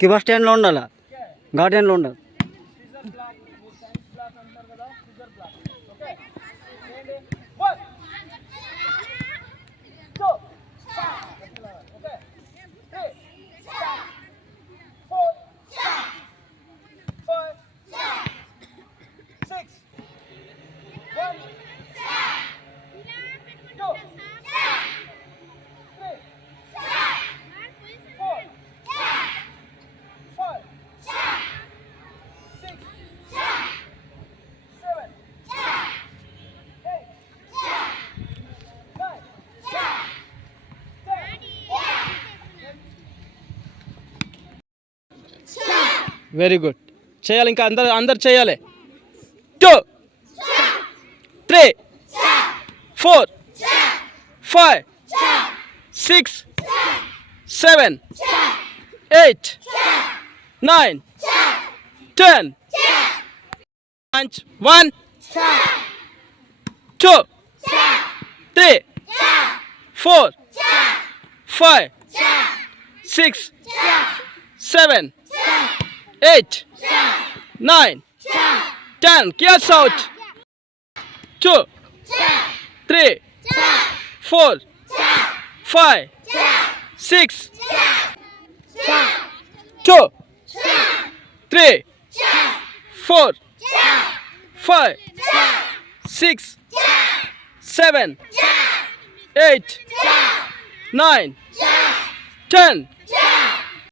కి బస్ స్టాండ్లో ఉండాలా, గార్డెన్లో ఉండాలి. Very good. చేయాలి, ఇంకా అందరు చేయాలి. 2 3 4 5 6 7 8 9 10. 1 2 3 4 5 6 7 8 9 10. Kids out. 2 3 4 5 6 2 3 4 5 6 7 8 9 10.